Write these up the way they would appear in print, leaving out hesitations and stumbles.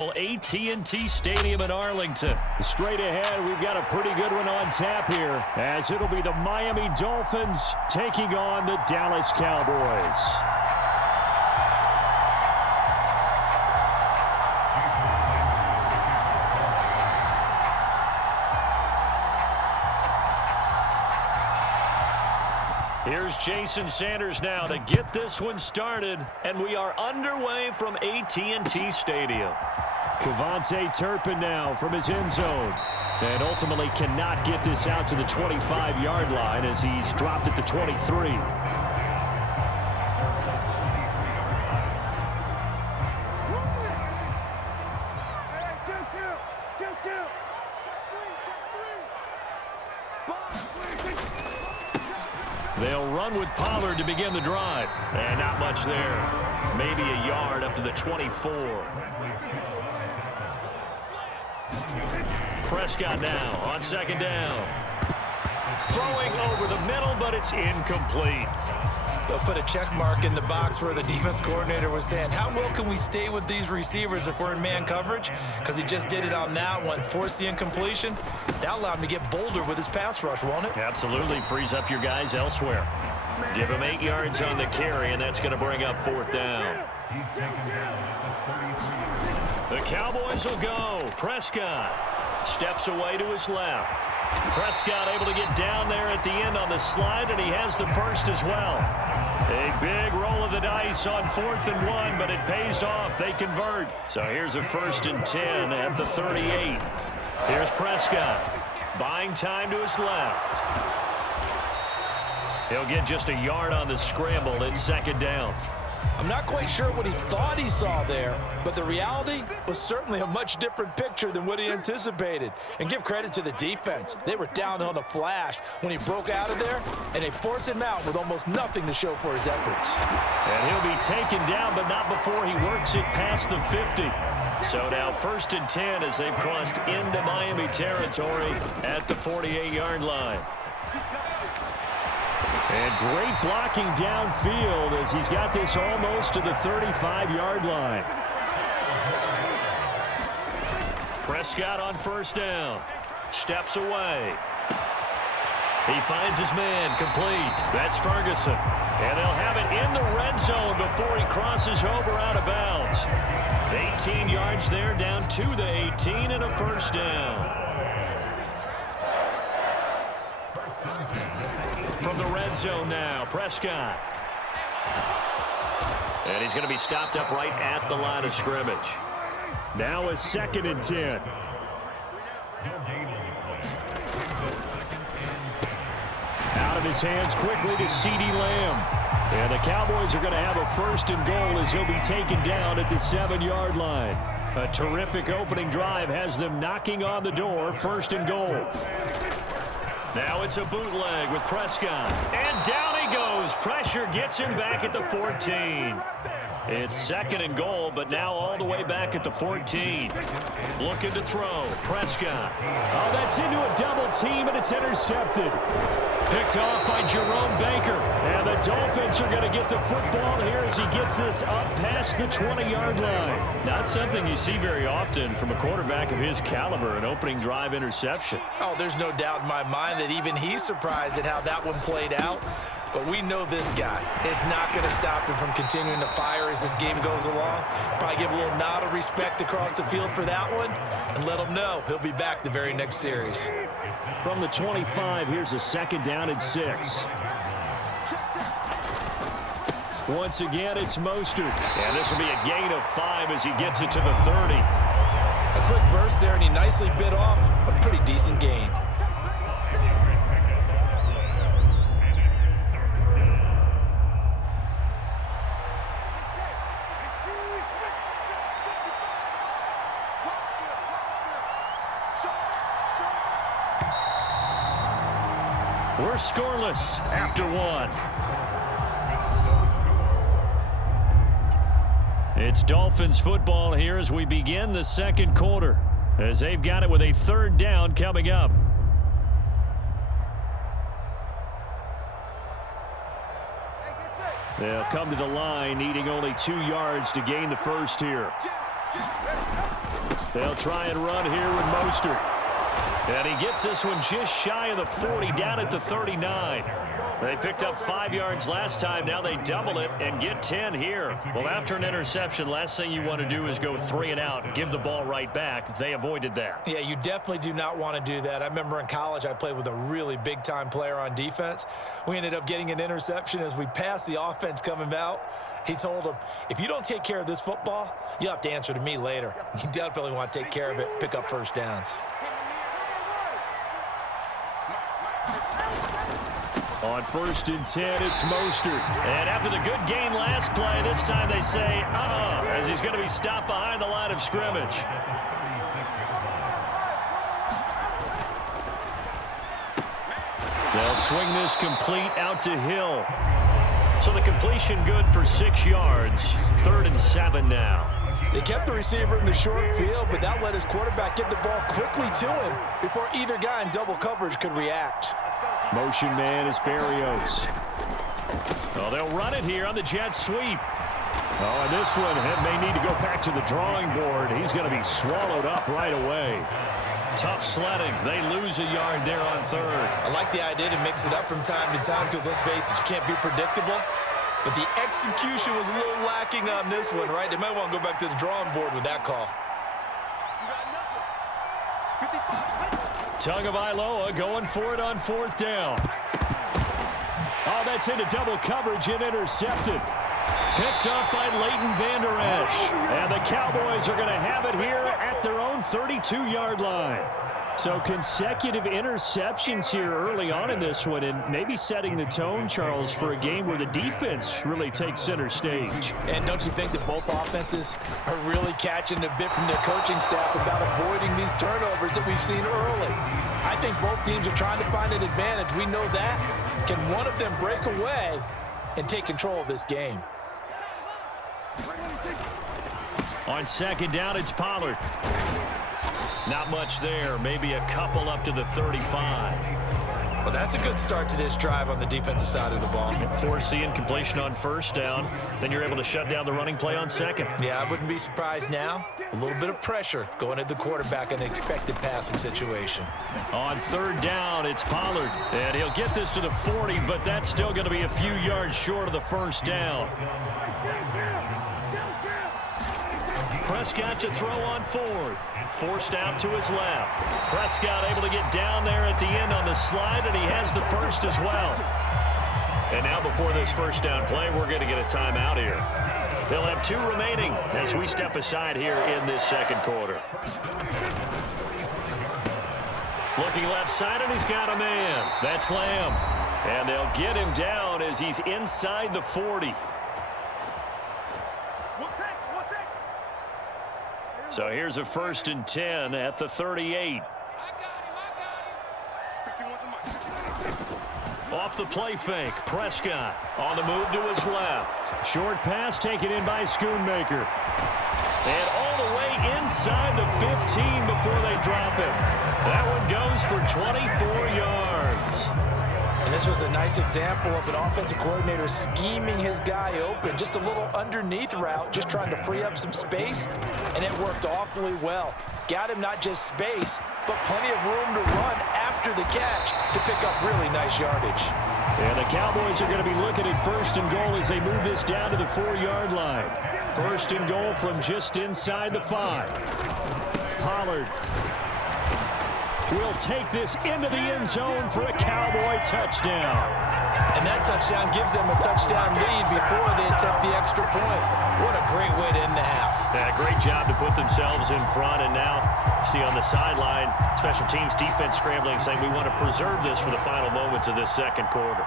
AT&T Stadium in Arlington. Straight ahead, we've got a pretty good one on tap here, as it'll be the Miami Dolphins taking on the Dallas Cowboys. Here's Jason Sanders now to get this one started, and we are underway from AT&T Stadium. Kevontae Turpin now from his end zone. And ultimately cannot get this out to the 25-yard line as he's dropped at the 23. They'll run with Pollard to begin the drive. And not much there. Maybe a yard up to the 24. Prescott now on second down. Throwing over the middle, but it's incomplete. They'll put a check mark in the box where the defense coordinator was saying, how well can we stay with these receivers if we're in man coverage? Because he just did it on that one, forced the incompletion. That allowed him to get bolder with his pass rush, won't it? Absolutely. Frees up your guys elsewhere. Give him 8 yards on the carry, and that's going to bring up 4th down. The Cowboys will go. Prescott steps away to his left. Prescott able to get down there at the end on the slide, and he has the first as well. A big roll of the dice on 4th and 1, but it pays off. They convert. So here's a 1st and 10 at the 38. Here's Prescott. Buying time to his left. He'll get just a yard on the scramble. It's 2nd down. I'm not quite sure what he thought he saw there, but the reality was certainly a much different picture than what he anticipated. And give credit to the defense. They were down on the flash when he broke out of there, and they forced him out with almost nothing to show for his efforts. And he'll be taken down, but not before he works it past the 50. So now 1st and 10 as they've crossed into Miami territory at the 48-yard line. And great blocking downfield as he's got this almost to the 35-yard line. Prescott on 1st down. Steps away. He finds his man complete. That's Ferguson. And they'll have it in the red zone before he crosses over out of bounds. 18 yards there, down to the 18 and a 1st down. From the red zone now, Prescott. And he's going to be stopped up right at the line of scrimmage. Now a 2nd and 10. Out of his hands quickly to CeeDee Lamb. And the Cowboys are going to have a 1st and goal as he'll be taken down at the 7-yard line. A terrific opening drive has them knocking on the door. 1st and goal. Now it's a bootleg with Prescott. And down he goes. Pressure gets him back at the 14. It's 2nd and goal, but now all the way back at the 14. Looking to throw. Prescott. Oh, that's into a double team, and it's intercepted. Picked off by Jerome Baker. And the Dolphins are going to get the football here as he gets this up past the 20-yard line. Not something you see very often from a quarterback of his caliber, an opening drive interception. Oh, there's no doubt in my mind that even he's surprised at how that one played out. But we know this guy is not going to stop him from continuing to fire as this game goes along. Probably give a little nod of respect across the field for that one and let him know he'll be back the very next series. From the 25, here's a 2nd down and 6. Once again, it's Mostert. And this will be a gain of 5 as he gets it to the 30. A quick burst there, and he nicely bit off a pretty decent gain. We're scoreless after 1. It's Dolphins football here as we begin the 2nd quarter, as they've got it with a 3rd down coming up. They'll come to the line needing only 2 yards to gain the first here. They'll try and run here with Mostert. And he gets this one just shy of the 40, down at the 39. They picked up 5 yards last time. Now they double it and get 10 here. Well, after an interception, last thing you want to do is go 3 and out and give the ball right back. They avoided that. Yeah, you definitely do not want to do that. I remember in college I played with a really big-time player on defense. We ended up getting an interception as we passed the offense coming out. He told him, if you don't take care of this football, you'll have to answer to me later. You definitely want to take care of it, pick up first downs. On 1st and 10, it's Mostert. And after the good gain last play, this time they say, as he's going to be stopped behind the line of scrimmage. They'll swing this complete out to Hill. So the completion good for 6 yards. 3rd and 7 now. They kept the receiver in the short field, but that let his quarterback get the ball quickly to him before either guy in double coverage could react. Motion man is Berrios. Well, they'll run it here on the jet sweep. Oh, and this one may need to go back to the drawing board. He's going to be swallowed up right away. Tough sledding. They lose a yard there on 3rd. I like the idea to mix it up from time to time because, let's face it, you can't be predictable. But the execution was a little lacking on this one, right? They might want to go back to the drawing board with that call. Tagovailoa going for it on 4th down. Oh, that's into double coverage and intercepted. Picked up by Leighton Vander Esch. And the Cowboys are going to have it here at their own 32-yard line. So consecutive interceptions here early on in this one, and maybe setting the tone, Charles, for a game where the defense really takes center stage. And don't you think that both offenses are really catching a bit from their coaching staff about avoiding these turnovers that we've seen early? I think both teams are trying to find an advantage. We know that. Can one of them break away and take control of this game? On 2nd down, it's Pollard. Not much there. Maybe a couple up to the 35. Well, that's a good start to this drive on the defensive side of the ball. Force the incompletion on 1st down. Then you're able to shut down the running play on 2nd. Yeah, I wouldn't be surprised now. A little bit of pressure going at the quarterback in an expected passing situation. On 3rd down, it's Pollard. And he'll get this to the 40, but that's still going to be a few yards short of the 1st down. Prescott to throw on 4th. Forced out to his left. Prescott able to get down there at the end on the slide, and he has the 1st as well. And now before this 1st down play, we're going to get a timeout here. They'll have 2 remaining as we step aside here in this 2nd quarter. Looking left side, and he's got a man. That's Lamb. And they'll get him down as he's inside the 40. So here's a 1st and 10 at the 38. Off the play fake, Prescott on the move to his left. Short pass taken in by Schoonmaker. And all the way inside the 15 before they drop it. That one goes for 24 yards. And this was a nice example of an offensive coordinator scheming his guy open. Just a little underneath route, just trying to free up some space, and it worked awfully well. Got him not just space, but plenty of room to run after the catch to pick up really nice yardage. And the Cowboys are going to be looking at 1st and goal as they move this down to the 4-yard line. 1st and goal from just inside the 5. Pollard will take this into the end zone for a Cowboy touchdown. And that touchdown gives them a touchdown lead before they attempt the extra point. What a great way to end the half. Yeah, great job to put themselves in front. And now, see on the sideline, special teams defense scrambling, saying we want to preserve this for the final moments of this 2nd quarter.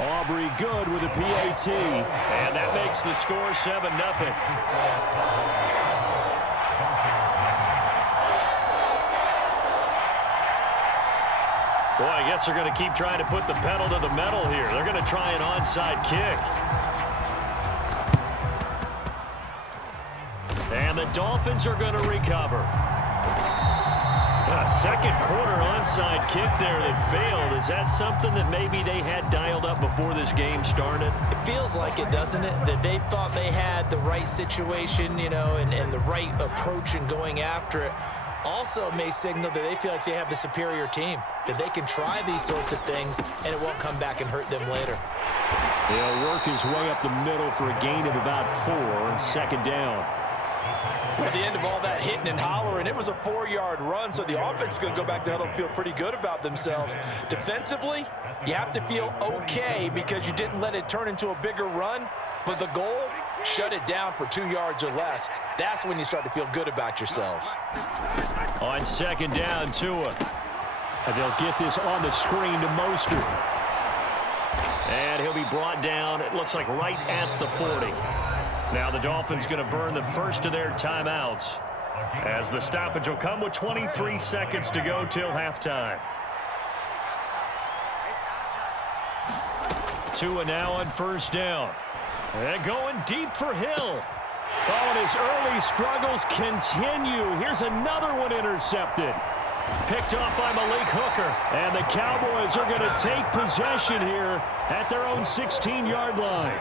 Aubrey good with a PAT. And that makes the score 7-0. Boy, I guess they're going to keep trying to put the pedal to the metal here. They're going to try an onside kick. And the Dolphins are going to recover. Second quarter onside kick there that failed. Is that something that maybe they had dialed up before this game started? It feels like it, doesn't it? That they thought they had the right situation, you know, and the right approach in going after it. Also may signal that they feel like they have the superior team, that they can try these sorts of things and it won't come back and hurt them later. He'll work his way up the middle for a gain of about 4, second down. At the end of all that hitting and hollering, it was a 4-yard run, so the offense is going to go back to huddle and feel pretty good about themselves. Defensively, you have to feel okay because you didn't let it turn into a bigger run, but the goal, shut it down for 2 yards or less. That's when you start to feel good about yourselves. On second down, Tua. And they'll get this on the screen to Mostert. And he'll be brought down, it looks like right at the 40. Now the Dolphins going to burn the first of their timeouts as the stoppage will come with 23 seconds to go till halftime. Tua now on first down. And going deep for Hill. Oh, and his early struggles continue. Here's another one intercepted. Picked off by Malik Hooker. And the Cowboys are going to take possession here at their own 16-yard line.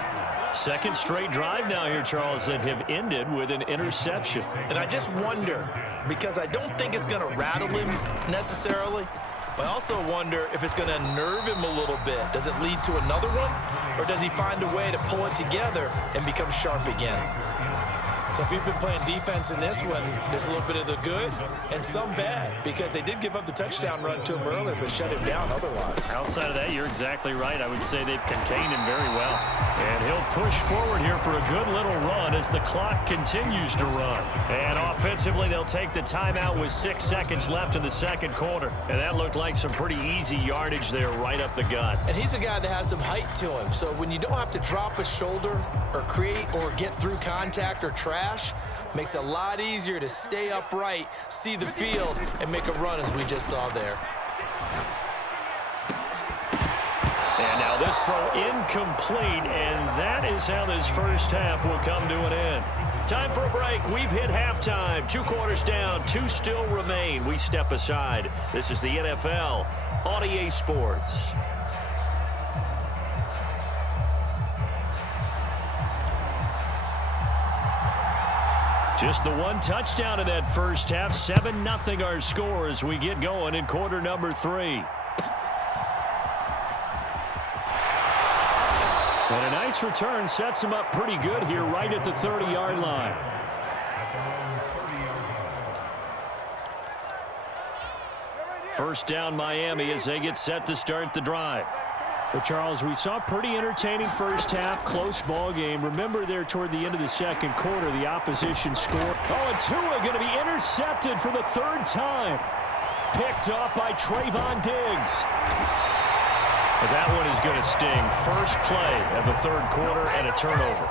Second straight drive now here, Charles, that have ended with an interception. And I just wonder, because I don't think it's going to rattle him necessarily, but I also wonder if it's going to unnerve him a little bit. Does it lead to another one? Or does he find a way to pull it together and become sharp again? So if you've been playing defense in this one, there's a little bit of the good and some bad, because they did give up the touchdown run to him earlier, but shut him down otherwise. Outside of that, you're exactly right. I would say they've contained him very well. And he'll push forward here for a good little run as the clock continues to run. And offensively, they'll take the timeout with 6 seconds left in the second quarter. And that looked like some pretty easy yardage there right up the gut. And he's a guy that has some height to him. So when you don't have to drop a shoulder or create or get through contact or trash, makes it a lot easier to stay upright, see the field, and make a run as we just saw there. And now this throw incomplete, and that is how this first half will come to an end. Time for a break. We've hit halftime. 2 quarters down, 2 still remain. We step aside. This is the NFL on EA Sports. Just the one touchdown in that first half. 7-0 our score as we get going in quarter number 3. And a nice return sets him up pretty good here right at the 30-yard line. First down Miami as they get set to start the drive. Well, Charles, we saw a pretty entertaining first half, close ball game. Remember there toward the end of the second quarter, the opposition scored. Oh, and Tua going to be intercepted for the 3rd time. Picked up by Trayvon Diggs. But that one is going to sting. First play of the 3rd quarter and a turnover.